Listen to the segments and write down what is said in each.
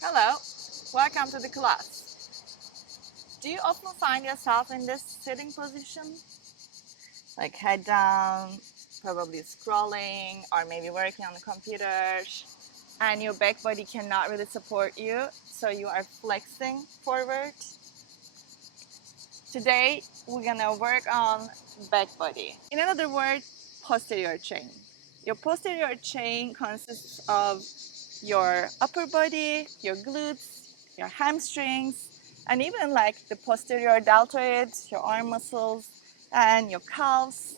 Hello, welcome to the class. Do you often find yourself in this sitting position? Like head down, probably scrolling or maybe working on the computer, and your back body cannot really support you, so you are flexing forward? Today, we're gonna work on back body. In another word, posterior chain. Your posterior chain consists of your upper body, your glutes, your hamstrings, and even like the posterior deltoid, your arm muscles, and your calves,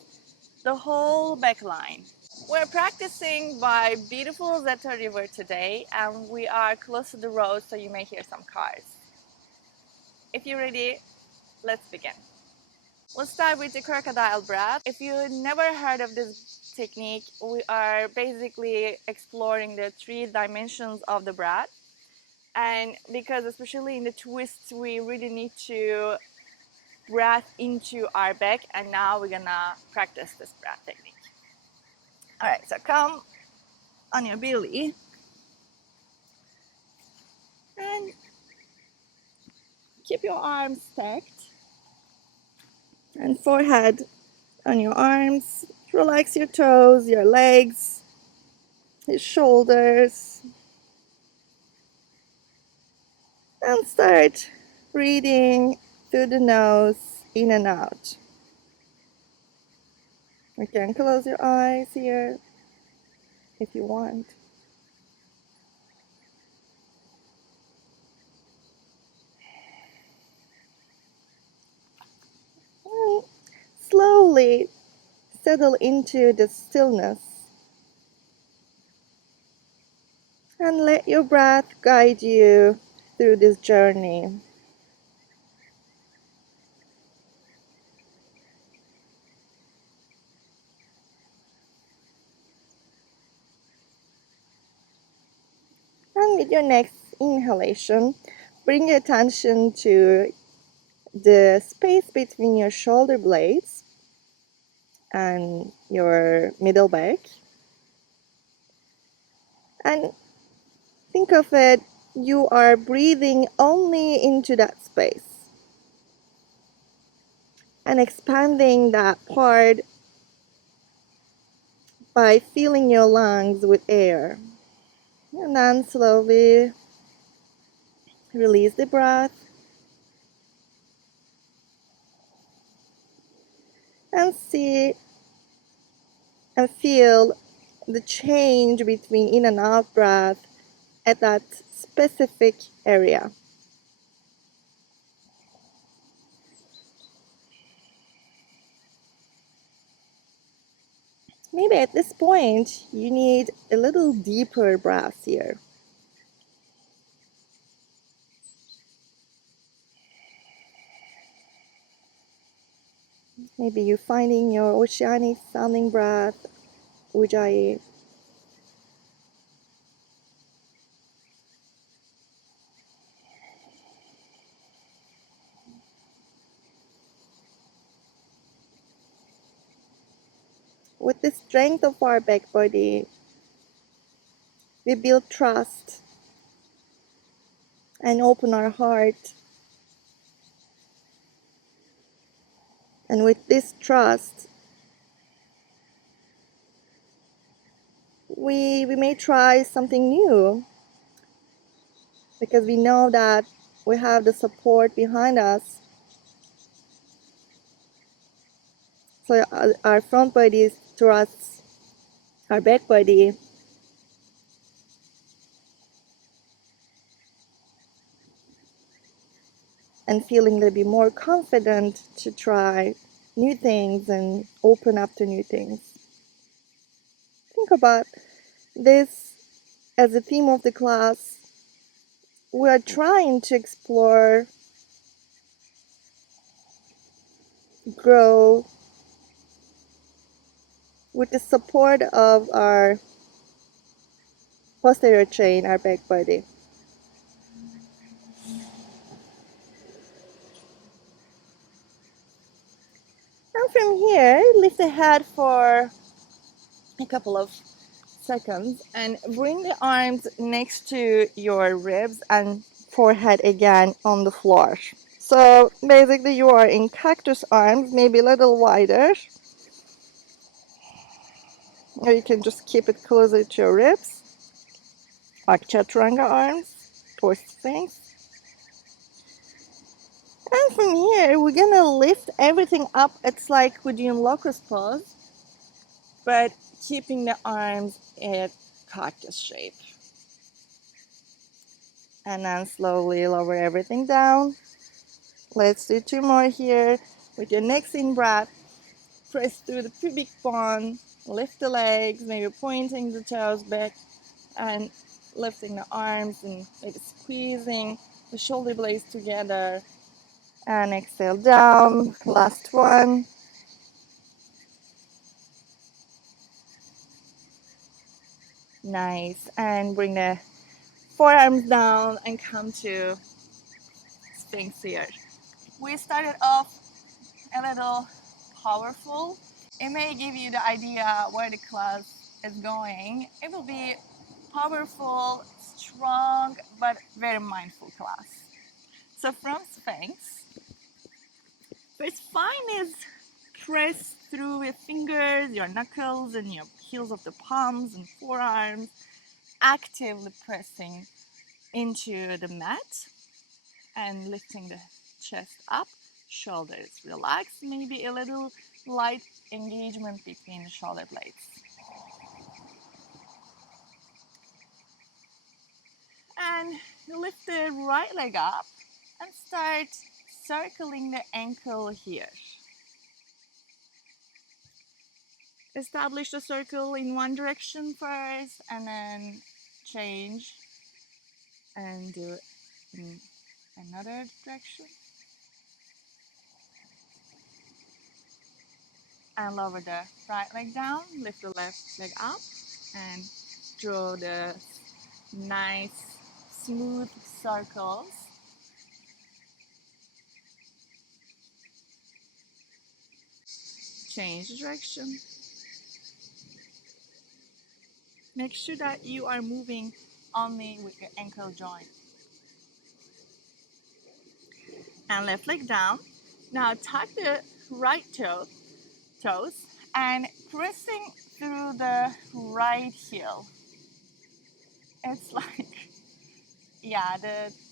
the whole back line. We're practicing by beautiful Zeta River today, and we are close to the road, so you may hear some cars. If you're ready, let's begin. We'll start with the crocodile breath. If you never heard of this technique, we are basically exploring the 3 dimensions of the breath. And because especially in the twists, we really need to breathe into our back. And now we're gonna practice this breath technique. All right, so come on your belly and keep your arms stacked and forehead on your arms. Relax your toes, your legs, your shoulders, and start breathing through the nose in and out. You can close your eyes here if you want. And slowly settle into the stillness and let your breath guide you through this journey. And with your next inhalation, bring your attention to the space between your shoulder blades and your middle back. And think of it, you are breathing only into that space and expanding that part by filling your lungs with air. And then slowly release the breath and see and feel the change between in and out breath at that specific area. Maybe at this point you need a little deeper breath here. Maybe you're finding your oceanic sounding breath, Ujjayi. With the strength of our back body, we build trust and open our heart. And with this trust, we may try something new because we know that we have the support behind us. So our front body trusts our back body. And feeling a little bit more confident to try new things and open up to new things. Think about this as the theme of the class. We are trying to explore, grow with the support of our posterior chain, our back body. And from here, lift the head for a couple of seconds, and bring the arms next to your ribs and forehead again on the floor. So basically you are in cactus arms, maybe a little wider, or you can just keep it closer to your ribs, like chaturanga arms or sphinx. And from here, we're gonna lift everything up. It's like we're doing locust pose, but keeping the arms in cactus shape. And then slowly lower everything down. Let's do 2 more here. With your next in breath, press through the pubic bone, lift the legs, maybe pointing the toes back, and lifting the arms and maybe squeezing the shoulder blades together. And exhale down. Last one. Nice. And bring the forearms down and come to Sphinx here. We started off a little powerful. It may give you the idea where the class is going. It will be powerful, strong, but very mindful class. So from Sphinx, what's fine is press through your fingers, your knuckles, and your heels of the palms and forearms, actively pressing into the mat and lifting the chest up, shoulders relaxed, maybe a little light engagement between the shoulder blades. And lift the right leg up and start circling the ankle here. Establish the circle in one direction first and then change and do it in another direction. And lower the right leg down, lift the left leg up, and draw the nice smooth circles. Change the direction. Make sure that you are moving only with your ankle joint. And left leg down. Now tuck the right toes and pressing through the right heel. It's like, yeah,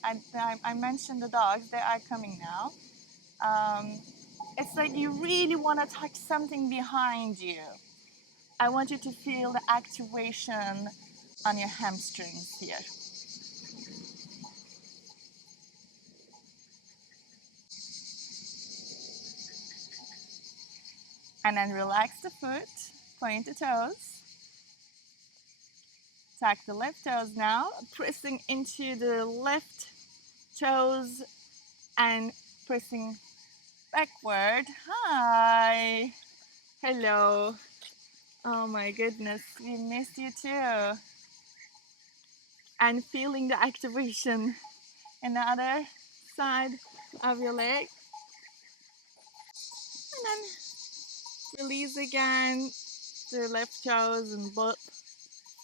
I mentioned the dogs, they are coming now. It's like you really want to touch something behind you. I want you to feel the activation on your hamstrings here. And then relax the foot, point the toes. Tuck the left toes now, pressing into the left toes and pressing backward. Hi. Hello. Oh my goodness, we missed you too. And feeling the activation in the other side of your leg. And then release again the left toes and both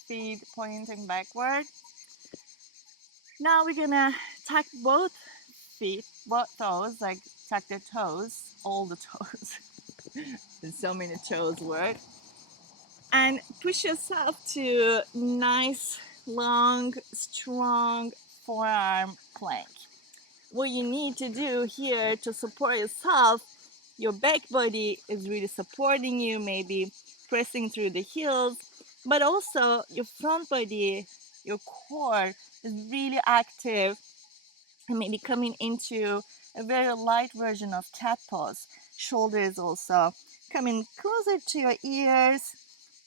feet pointing backward. Now we're gonna tuck both feet, both toes, like tuck the toes, all the toes. There's so many toes work. And push yourself to nice, long, strong forearm plank. What you need to do here to support yourself, your back body is really supporting you, maybe pressing through the heels, but also your front body, your core is really active and maybe coming into a very light version of cat pose. Shoulders also coming closer to your ears,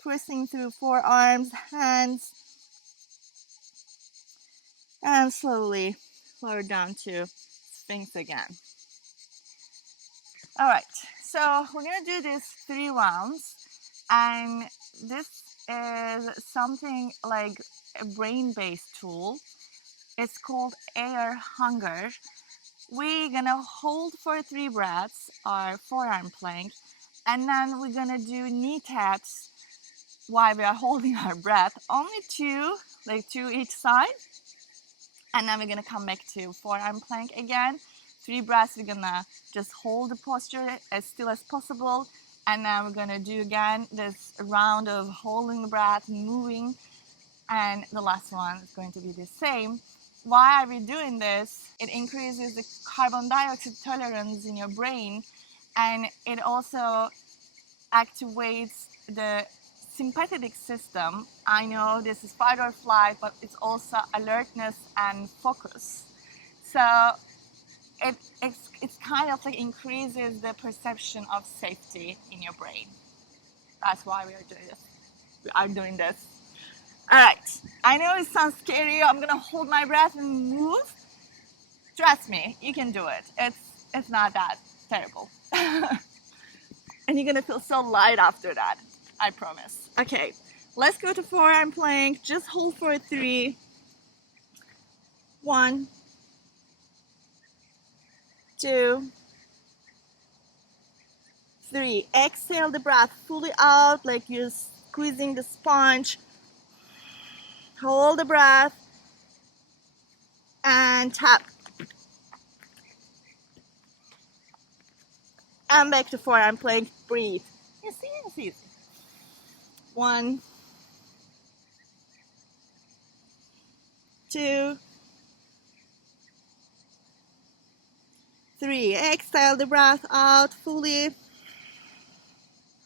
pressing through forearms, hands, and slowly lower down to Sphinx again. All right, so we're gonna do this 3 rounds, and this is something like a brain-based tool. It's called air hunger. We're gonna hold for 3 breaths, our forearm plank, and then we're gonna do knee taps while we are holding our breath. Only two, like two each side. And then we're gonna come back to forearm plank again. 3 breaths, we're gonna just hold the posture as still as possible. And then we're gonna do again this round of holding the breath, moving. And the last one is going to be the same. Why are we doing this? It increases the carbon dioxide tolerance in your brain, and it also activates the sympathetic system. I know this is fight or flight, but it's also alertness and focus. So it's kind of like increases the perception of safety in your brain. That's why we are doing this. We are doing this. All right. I know it sounds scary. I'm gonna hold my breath and move. Trust me, you can do it. It's not that terrible. And you're gonna feel so light after that. I promise. Okay, let's go to forearm plank. Just hold for 3. 1, 2, 3. Exhale the breath fully out, like you're squeezing the sponge. Hold the breath and tap. And back to forearm plank. Breathe. You see, it's easy. 1, 2, 3. Exhale the breath out fully.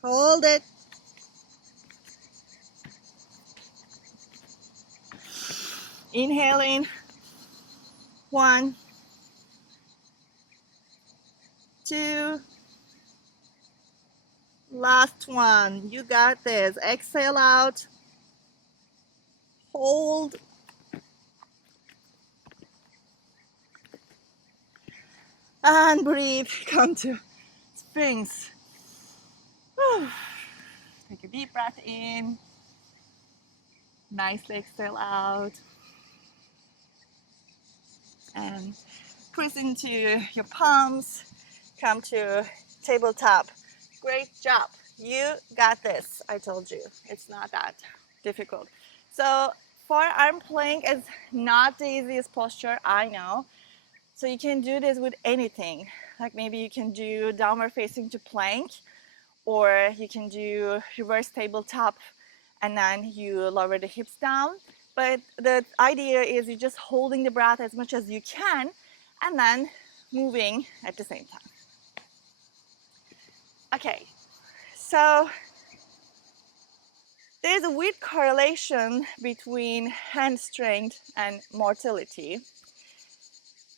Hold it. Inhaling. 1, 2. Last one. You got this. Exhale out. Hold. And breathe. Come to springs. Whew. Take a deep breath in. Nicely exhale out. And press into your palms. Come to tabletop. Great job. You got this. I told you. It's not that difficult. So forearm plank is not the easiest posture, I know. So you can do this with anything. Like maybe you can do downward facing to plank, or you can do reverse tabletop and then you lower the hips down. But the idea is you're just holding the breath as much as you can and then moving at the same time. Okay, so there's a weird correlation between hand strength and mortality.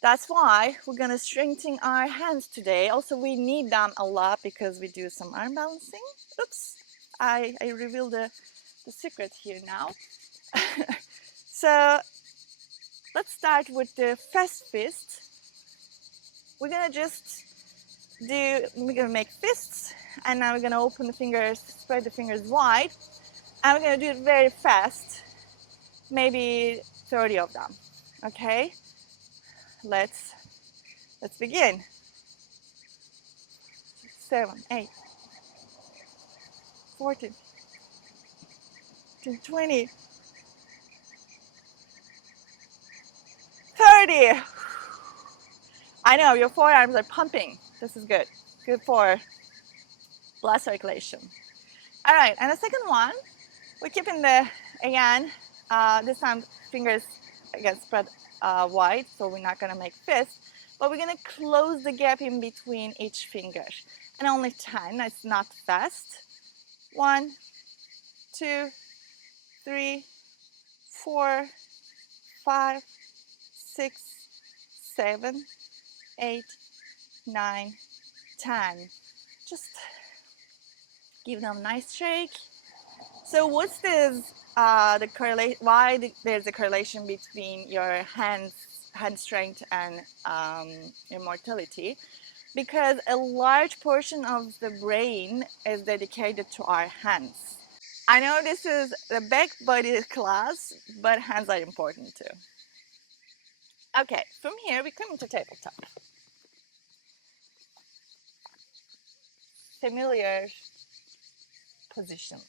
That's why we're gonna strengthen our hands today. Also, we need them a lot because we do some arm balancing. Oops, I revealed the secret here now. So let's start with the fast fist. We're gonna make fists, and now we're gonna open the fingers, spread the fingers wide, and we're gonna do it very fast, maybe 30 of them. Okay, let's begin. 7, 8, 14, 20, 30. I know your forearms are pumping. This is good. Good for blood circulation. All right, and the second one, we're keeping again, this time fingers again spread wide, so we're not gonna make fists, but we're gonna close the gap in between each finger. And only 10, it's not fast. 1, 2, 3, 4, 5, 6, 7, 8, 9, 10. Just give them a nice shake. So what's this, the correlation, why there's a correlation between your hand strength and your mortality? Because a large portion of the brain is dedicated to our hands. I know this is the back body class, but hands are important too. Okay, from here we come to tabletop. Familiar position.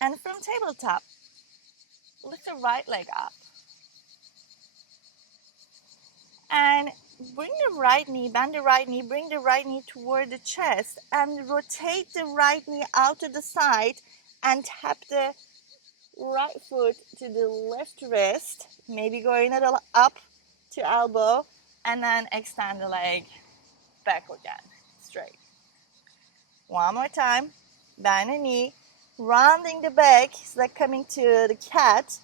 And from tabletop, lift the right leg up. And bring the right knee, bend the right knee, bring the right knee toward the chest and rotate the right knee out to the side and tap the right foot to the left wrist, maybe going a little up to elbow, and then extend the leg back again, straight. One more time, bend the knee, rounding the back, it's like coming to the cat,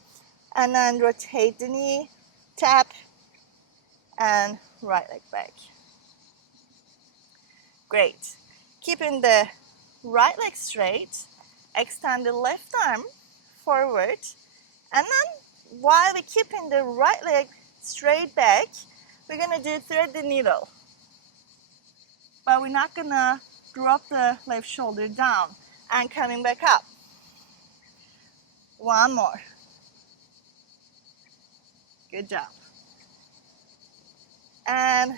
and then rotate the knee, tap, and right leg back. Great. Keeping the right leg straight, extend the left arm forward, and then while we're keeping the right leg straight back, we're gonna do thread the needle. But we're not gonna drop the left shoulder down and coming back up. One more. Good job. And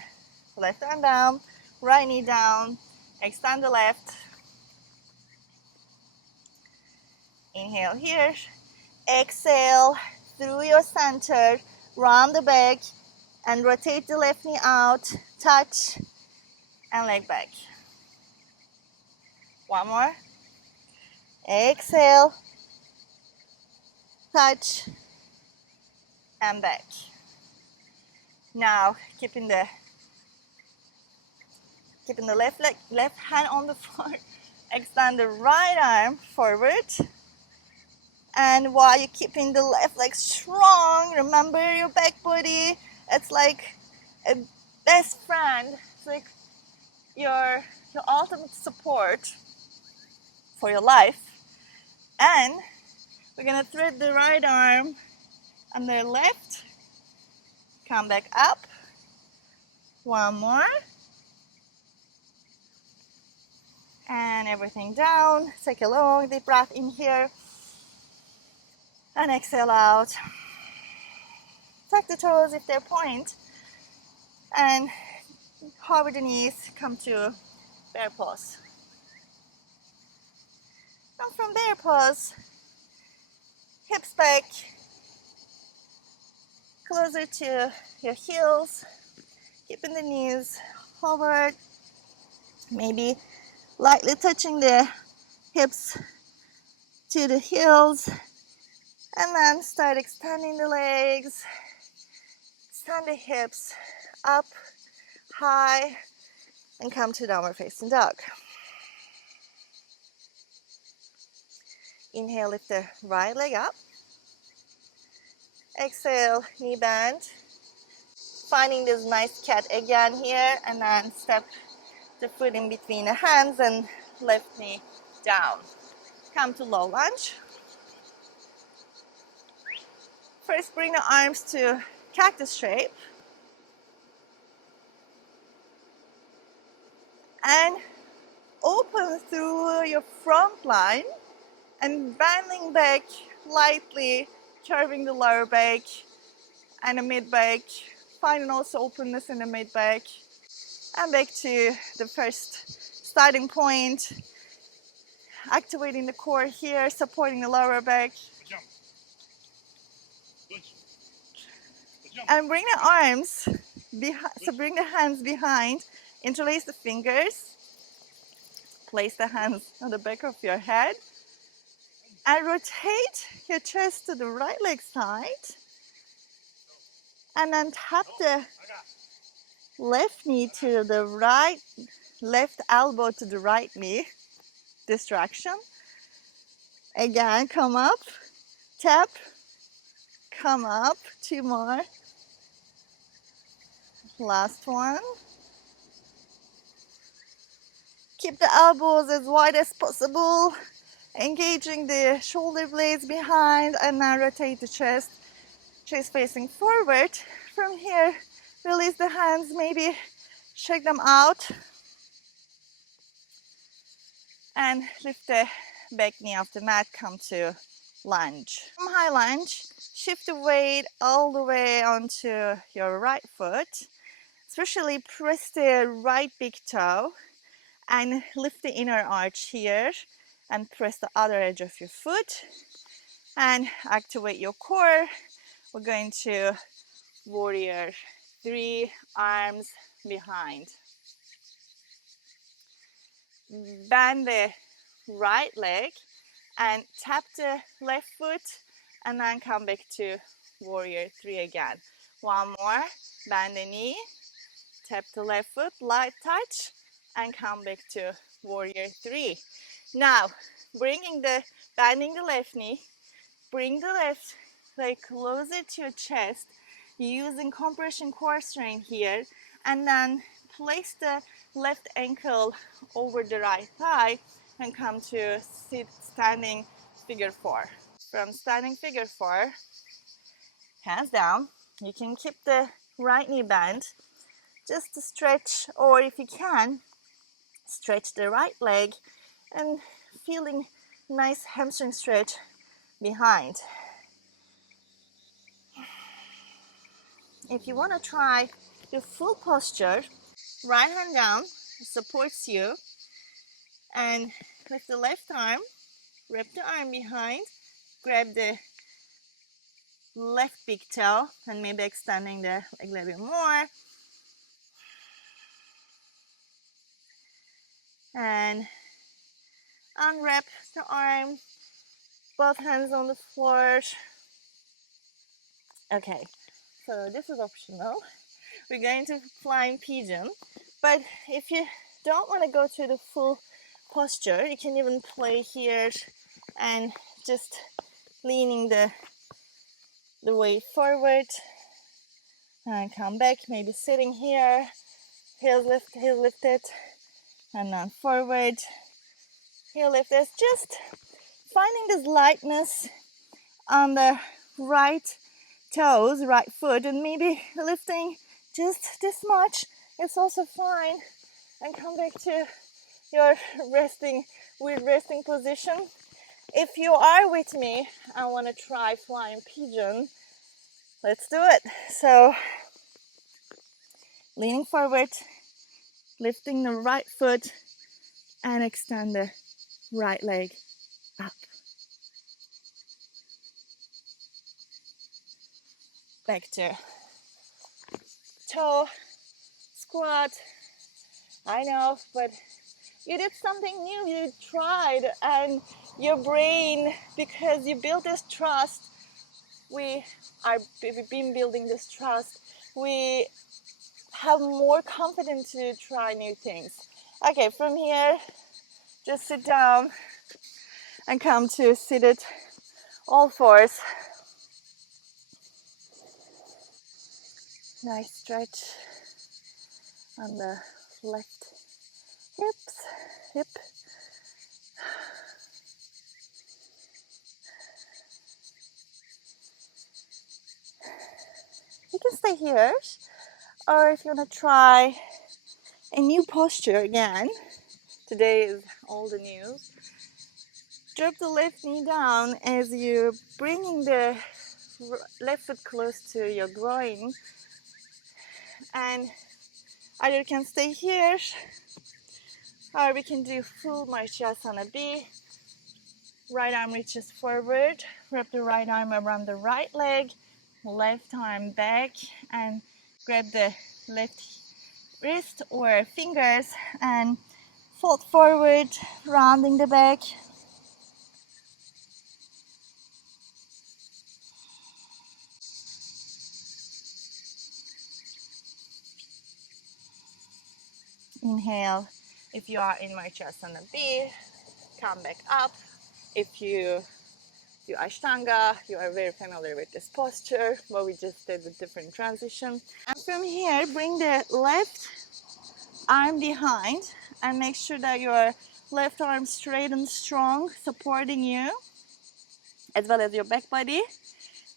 left arm down, right knee down, extend the left. Inhale here. Exhale through your center, round the back, and rotate the left knee out, touch, and leg back. One more. Exhale, touch, and back. Now, keeping the left hand on the floor, extend the right arm forward. And while you're keeping the left leg strong, remember your back body. It's like a best friend. It's like your ultimate support for your life. And we're gonna thread the right arm under left. Come back up. One more. And everything down. Take a long deep breath in here. And exhale out. Tuck the toes if they're point. And hover the knees, come to bear pose. And from bear pose, hips back, closer to your heels, keeping the knees forward, maybe lightly touching the hips to the heels, and then start extending the legs, extend the hips up, high, and come to downward facing dog. Inhale, lift the right leg up. Exhale, knee bend. Finding this nice cat again here, and then step the foot in between the hands and left knee down. Come to low lunge. First, bring the arms to cactus shape. And open through your front line and bending back lightly, curving the lower back and the mid back, finding also openness in the mid back, and back to the first starting point, activating the core here, supporting the lower back, and bring the arms behind, so bring the hands behind, interlace the fingers, place the hands on the back of your head, and rotate your chest to the right leg side, and then tap the left knee to the right, left elbow to the right knee, this direction. Again, come up, tap, come up, two more. Last one. Keep the elbows as wide as possible, engaging the shoulder blades behind, and now rotate the chest facing forward. From here, release the hands, maybe shake them out, and lift the back knee off the mat, come to lunge. From high lunge, shift the weight all the way onto your right foot, especially press the right big toe and lift the inner arch here, and press the other edge of your foot and activate your core. We're going to warrior 3, arms behind. Bend the right leg and tap the left foot and then come back to warrior 3 again. One more, bend the knee, tap the left foot, light touch, and come back to warrior 3. Now, bending the left knee, bring the left leg closer to your chest, using compression core strength here, and then place the left ankle over the right thigh and come to standing figure 4. From standing figure 4, hands down, you can keep the right knee bent just to stretch, or if you can, stretch the right leg and feeling nice hamstring stretch behind. If you want to try the full posture, right hand down supports you, and with the left arm, wrap the arm behind, grab the left big toe and maybe extending the leg a little bit more, and unwrap the arm, both hands on the floor. Okay, so this is optional. We're going to flying pigeon, but if you don't want to go to the full posture, you can even play here and just leaning the weight forward and come back, maybe sitting here, heels lifted, and then forward, heel lifted. Just finding this lightness on the right toes, right foot, and maybe lifting just this much. It's also fine. And come back to your weird resting position. If you are with me and want to try flying pigeon, let's do it. So, leaning forward, lifting the right foot, and extend the right leg up. Back to toe squat. I know, but you did something new. You tried, and your brain, because you built this trust, we've been building this trust. We have more confidence to try new things. Okay, from here, just sit down and come to seated all fours. Nice stretch on the left hip. You can stay here, or if you want to try a new posture again, today is all the news. Drop the left knee down as you're bringing the left foot close to your groin, and either you can stay here or we can do full Marshasana B. Right arm reaches forward, wrap the right arm around the right leg, left arm back, and grab the left wrist or fingers and fold forward, rounding the back. Inhale. If you are in Marshasana B, come back up. If you do Ashtanga, you are very familiar with this posture, but we just did a different transition. And from here, bring the left arm behind and make sure that your left arm straight and strong, supporting you, as well as your back body.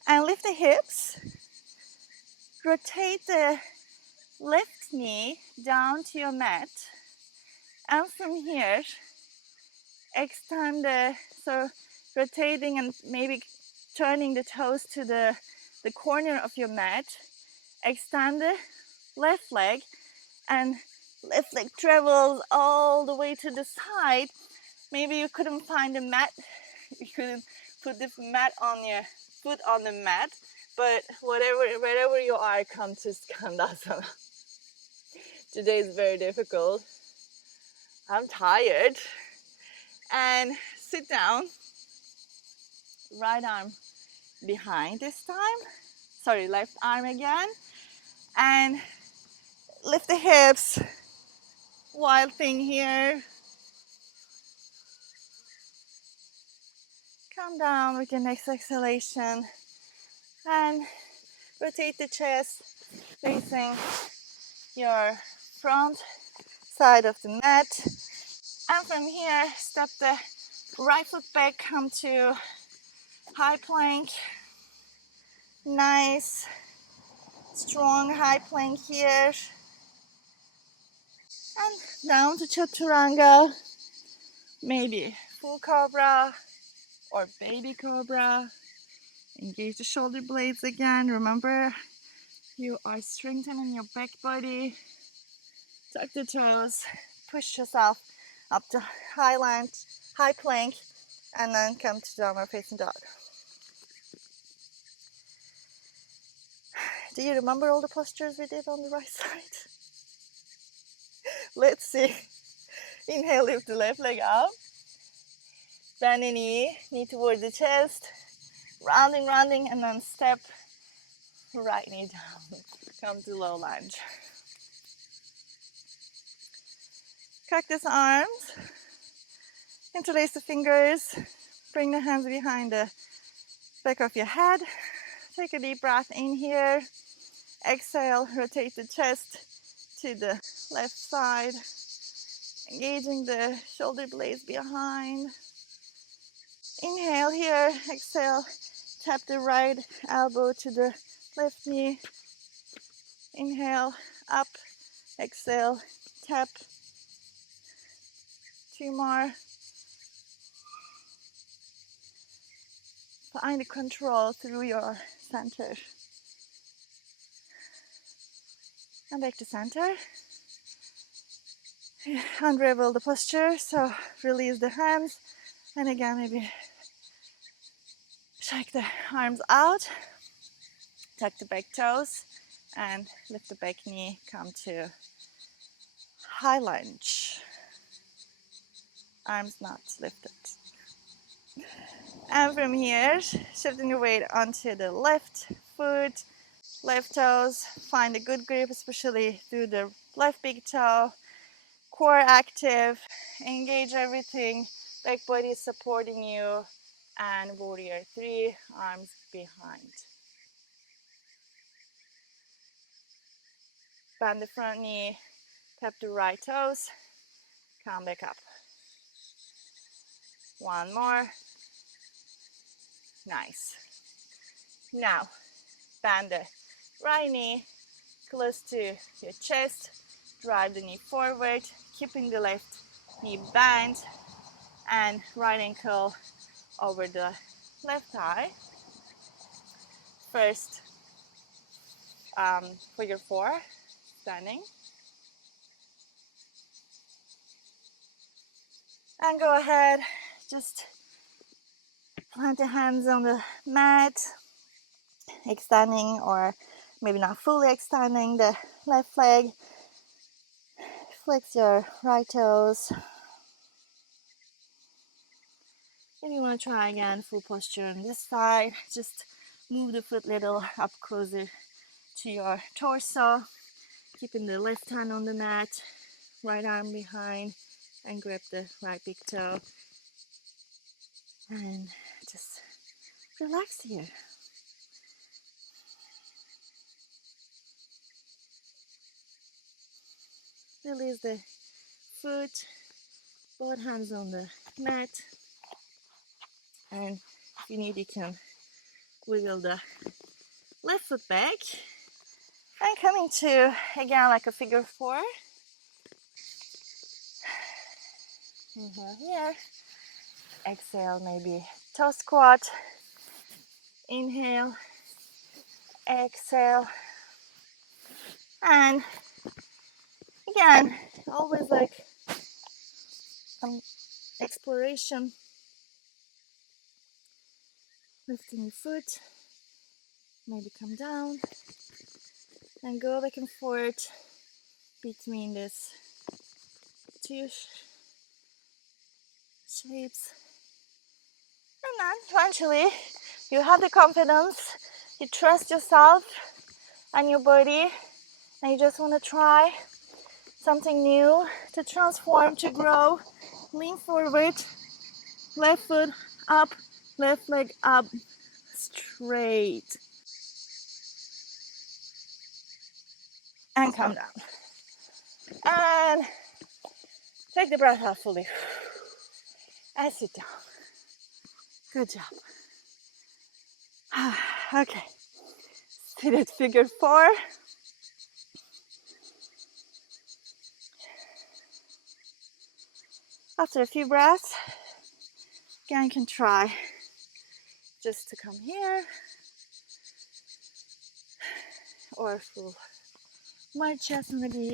And lift the hips. Rotate the left knee down to your mat. And from here, extend so rotating and maybe turning the toes to the corner of your mat. Extend the left leg, and left leg travels all the way to the side, Maybe you couldn't find a mat. You couldn't put the mat on your foot on the mat, but wherever you are, come to Skandasana. Today is very difficult. I'm tired. And sit down. Right arm behind this time. Sorry, left arm again. And lift the hips. Wild thing here. Come down with your next exhalation. And rotate the chest facing your front side of the mat. And from here, step the right foot back, come to high plank. Nice, strong high plank here. And down to Chaturanga. Maybe full cobra or baby cobra. Engage the shoulder blades again. Remember, you are strengthening your back body. Tuck the toes. Push yourself up to high plank, and then come to downward facing dog. Do you remember all the postures we did on the right side? Let's see. Inhale, lift the left leg up. Bend the knee towards the chest. Rounding, and then step right knee down. Come to low lunge. Cactus arms. Interlace the fingers. Bring the hands behind the back of your head. Take a deep breath in here. Exhale, rotate the chest to the left side. Engaging the shoulder blades behind. Inhale here, exhale, tap the right elbow to the left knee. Inhale, up, exhale, tap. 2 more. Find the control through your center. And back to center. Unravel the posture, so release the hands. And again, maybe shake the arms out. Tuck the back toes and lift the back knee. Come to high lunge. Arms not lifted. And from here, shifting the weight onto the left foot, left toes. Find a good grip, especially through the left big toe. Core active. Engage everything. Back body is supporting you. And warrior 3, arms behind. Bend the front knee. Tap the right toes. Come back up. 1 more. Nice. Now, bend the right knee close to your chest. Drive the knee forward, keeping the left knee bent, and right ankle over the left thigh. First, figure 4, standing. And go ahead, just plant the hands on the mat, extending or maybe not fully extending the left leg. Flex your right toes. If you want to try again, full posture on this side, just move the foot a little up closer to your torso, keeping the left hand on the mat, right arm behind, and grab the right big toe. And just relax here. Release the foot, both hands on the mat. And if you need, you can wiggle the left foot back. And coming to, again, like a figure 4. Inhale here. Exhale, maybe toe squat. Inhale. Exhale. And again, always like exploration. Lifting your foot, maybe come down and go back and forth between these two shapes. And then eventually you have the confidence, you trust yourself and your body, and you just want to try something new, to transform, to grow. Lean forward, left foot up, left leg up, straight, and come down. And take the breath out fully. And sit down. Good job. Okay. Seated figure 4. After a few breaths, again, you can try just to come here or full my chest and maybe.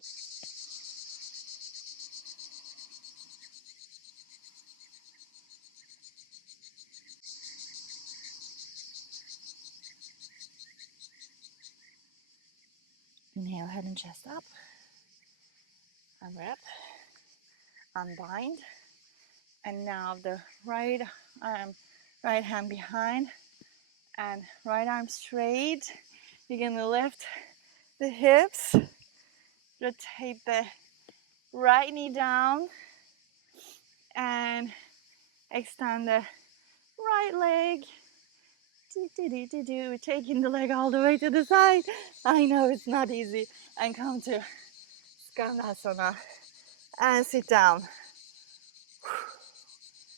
Inhale, head and chest up. Unwrap, unbind, and now the right arm, right hand behind, and right arm straight. You're gonna lift the hips, rotate the right knee down, and extend the right leg. We're taking the leg all the way to the side. I know it's not easy. And come to Skandasana and sit down.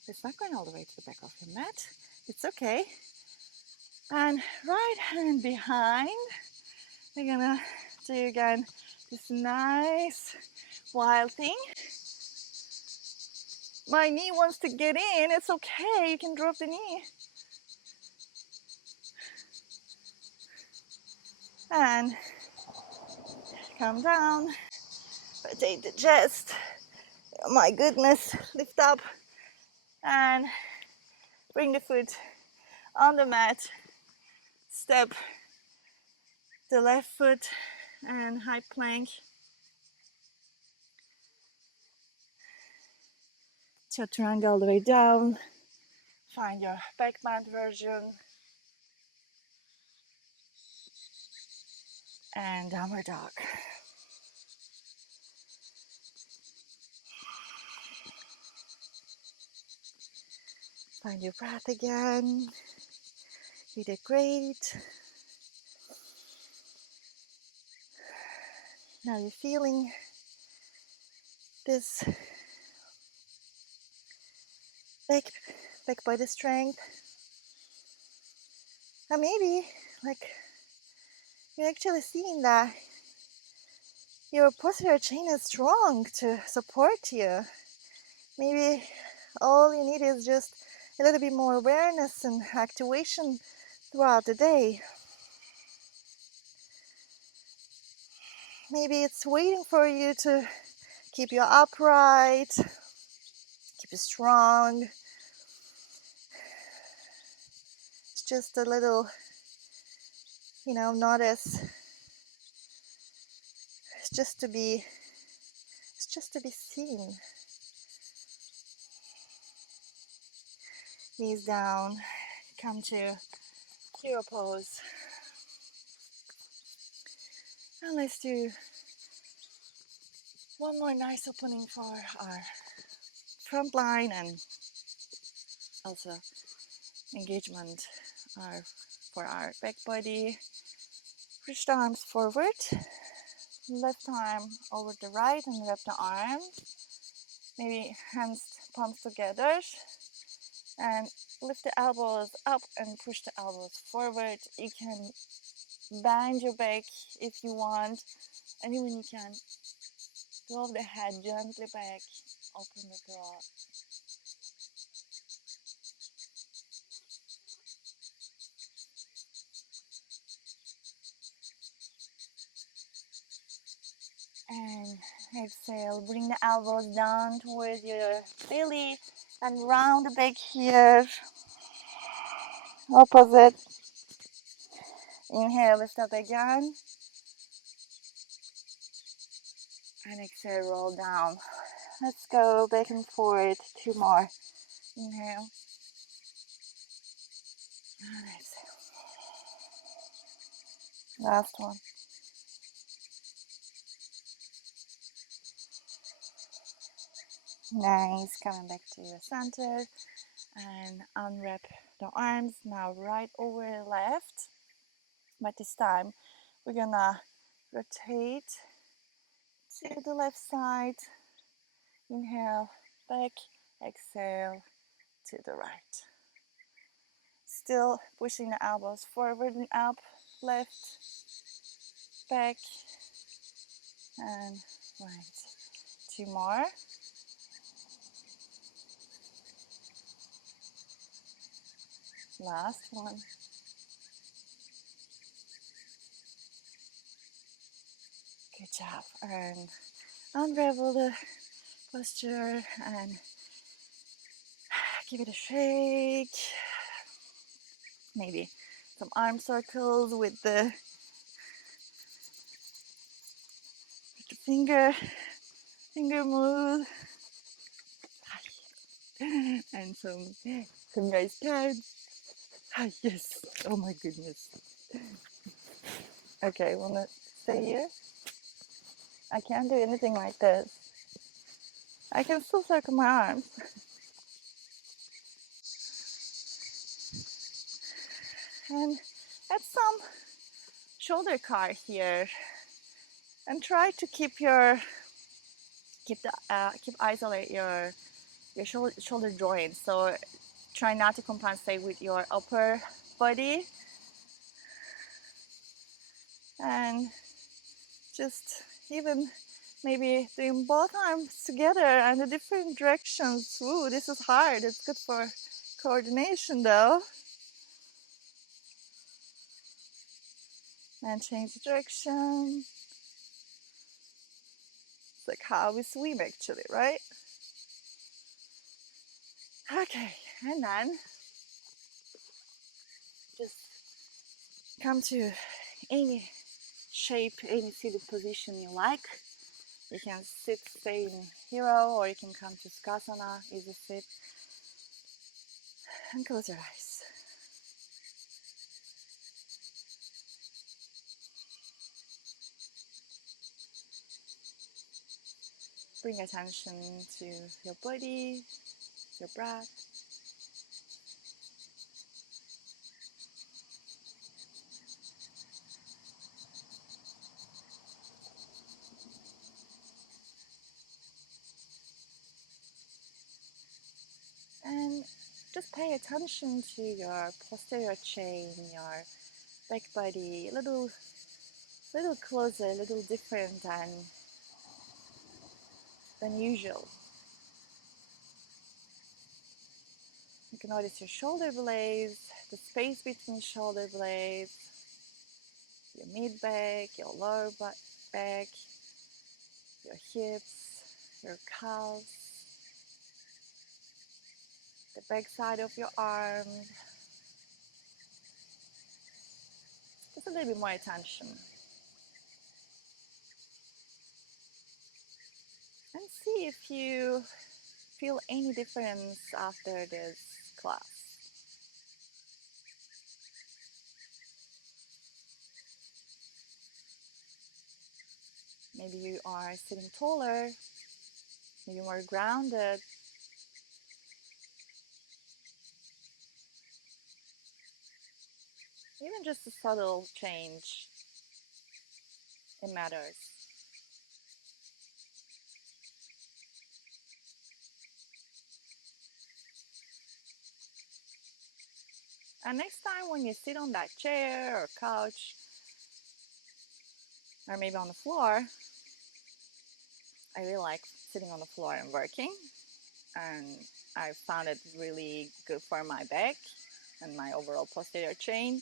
It's not going all the way to the back of your mat. It's okay. And right hand behind. We're gonna do again this nice wild thing. My knee wants to get in. It's okay. You can drop the knee. And come down. Rotate the chest. Oh my goodness. Lift up. And bring the foot on the mat. Step the left foot and high plank. Chaturanga all the way down. Find your back bend version. And downward dog. Find your breath again. You did great. Now you're feeling this back body strength. And maybe like you're actually seeing that your posterior chain is strong to support you. Maybe all you need is just a little bit more awareness and activation throughout the day. Maybe it's waiting for you to keep you upright, keep you strong. It's just a little, notice. It's just to be seen. Knees down, come to hero pose. And let's do one more nice opening for our front line and also engagement for our back body. Push the arms forward, left arm over the right and wrap the arm. Maybe hands, palms together, and lift the elbows up and push the elbows forward. You can bend your back if you want, and even you can drop the head gently back, open the throat. And exhale, bring the elbows down towards your belly And round the back here. Opposite. Inhale, lift up again. And exhale, roll down. Let's go back and forth. 2 more. Inhale. And exhale. Last one. Nice. Coming back to your center. And unwrap the arms. Now right over left. But this time we're gonna rotate to the left side. Inhale, back. Exhale to the right. Still pushing the elbows forward and up. Left, back, and right. 2 more. Last one. Good job. And unravel the posture and give it a shake. Maybe some arm circles with the finger move. And some nice cards. Yes. Oh my goodness. Okay, wanna stay here? I can't do anything like this. I can still circle my arms. And add some shoulder car here. And try to isolate your shoulder joints. So try not to compensate with your upper body. And just even maybe doing both arms together and the different directions. Ooh, this is hard. It's good for coordination though. And change the direction. It's like how we swim actually, right? Okay, and then just come to any shape, any seated position you like. You can stay in hero, or you can come to Skasana, easy sit, and close your eyes. Bring attention to your body, your breath. And just pay attention to your posterior chain, your back body, a little closer, a little different than usual. You can notice your shoulder blades, the space between shoulder blades, your mid back, your lower back, your hips, your calves, the back side of your arm. Just a little bit more attention. And see if you feel any difference after this class. Maybe you are sitting taller, maybe more grounded. Even just a subtle change, it matters. And next time when you sit on that chair or couch, or maybe on the floor, I really like sitting on the floor and working. And I found it really good for my back and my overall posterior chain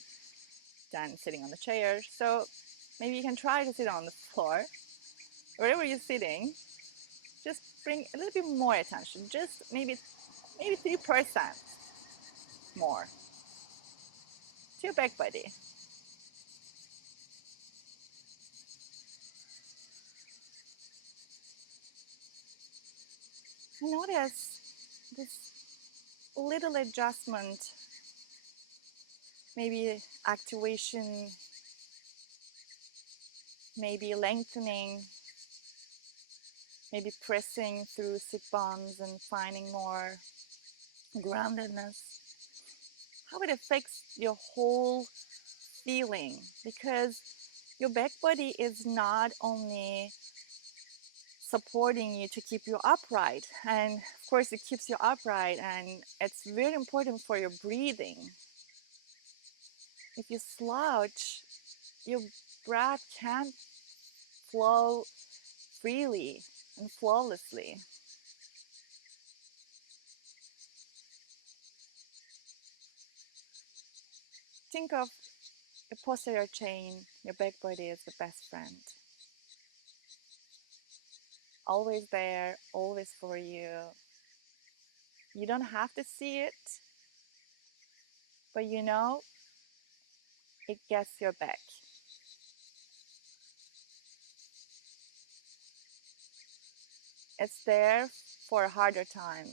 than sitting on the chair. So maybe you can try to sit on the floor. Wherever you're sitting, just bring a little bit more attention. Just maybe maybe 3% more to your back body. Notice this little adjustment, maybe activation, maybe lengthening, maybe pressing through sit bones and finding more groundedness, how it affects your whole feeling, because your back body is not only supporting you to keep you upright, and of course it keeps you upright, and it's very important for your breathing. If you slouch, your breath can't flow freely and flawlessly. Think of your posterior chain, your back body is the best friend. Always there, always for you. You don't have to see it, but you know it gets your back. It's there for a harder time,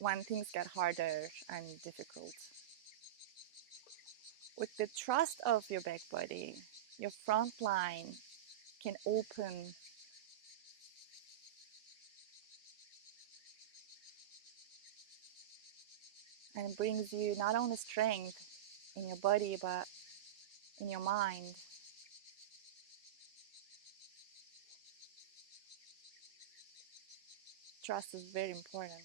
when things get harder and difficult. With the trust of your back body, your front line can open and brings you not only strength in your body but in your mind. Trust is very important.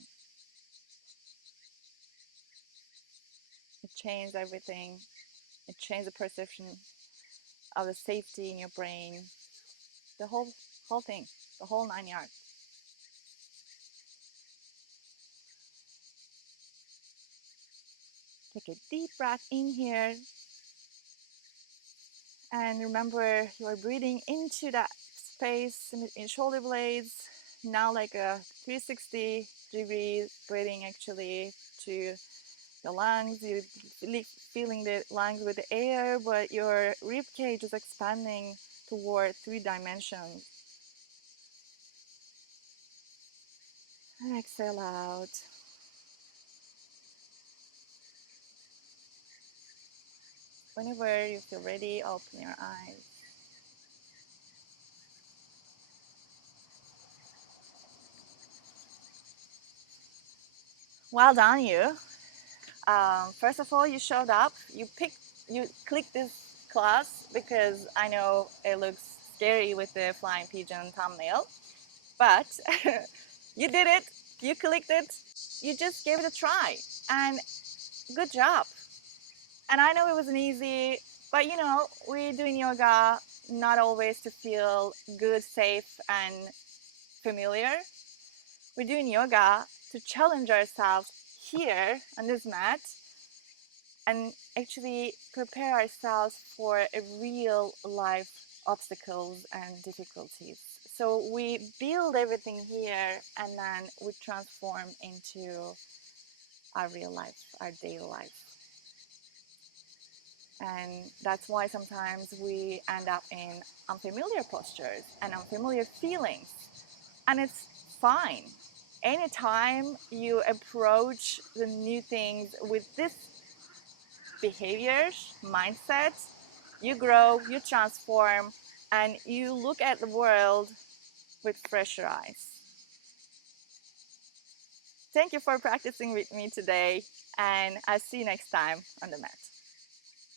It changes everything. It changes the perception of the safety in your brain. The whole thing, the whole 9 yards. Take a deep breath in here, and remember you are breathing into that space in shoulder blades. Now like a 360-degree breathing actually to the lungs. You're feeling the lungs with the air, but your rib cage is expanding toward 3 dimensions. And exhale out. Whenever you feel ready, open your eyes. Well done, you. First of all, you showed up. You clicked this class because I know it looks scary with the flying pigeon thumbnail, but you did it. You clicked it. You just gave it a try, and good job. And I know it wasn't easy, but you know, we're doing yoga not always to feel good, safe, and familiar. We're doing yoga to challenge ourselves here on this mat and actually prepare ourselves for a real life obstacles and difficulties. So we build everything here and then we transform into our real life, our daily life. And that's why sometimes we end up in unfamiliar postures and unfamiliar feelings. And it's fine. Anytime you approach the new things with this behaviors, mindset, you grow, you transform, and you look at the world with fresher eyes. Thank you for practicing with me today, and I'll see you next time on the mat.